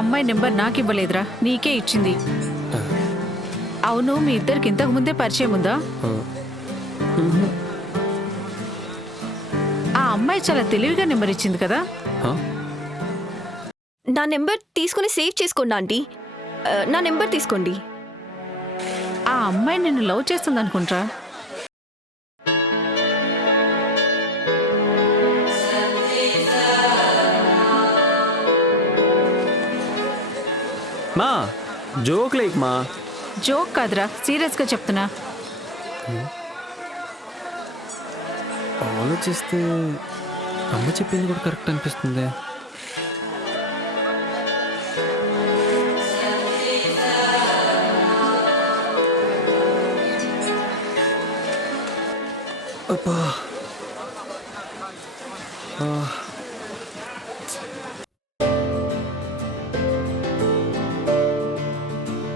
అమ్మాయి నెంబర్ నాకు ఇవ్వలేదురా, నీకే ఇచ్చింది. అవును, మీ ఇద్దరికి ఇంతకు ముందే పరిచయం ఉందా? ఆ అమ్మాయి చాలా తెలివిగా నెంబర్ ఇచ్చింది కదా. నా నెంబర్ తీసుకుని సేవ్ చేసుకోండి ఆంటీ. నా నెంబర్ తీసుకోండి. ఆ అమ్మాయి నిన్ను లవ్ చేస్తుంది అనుకుంటా. మా జోక్ లేక్ మా. జోక్ కాదురా, సీరియస్ గా చెప్తున్నా. ఆలోచిస్తే అమ్మ చెప్పింది కూడా కరెక్ట్ అనిపిస్తుంది. అబ్బా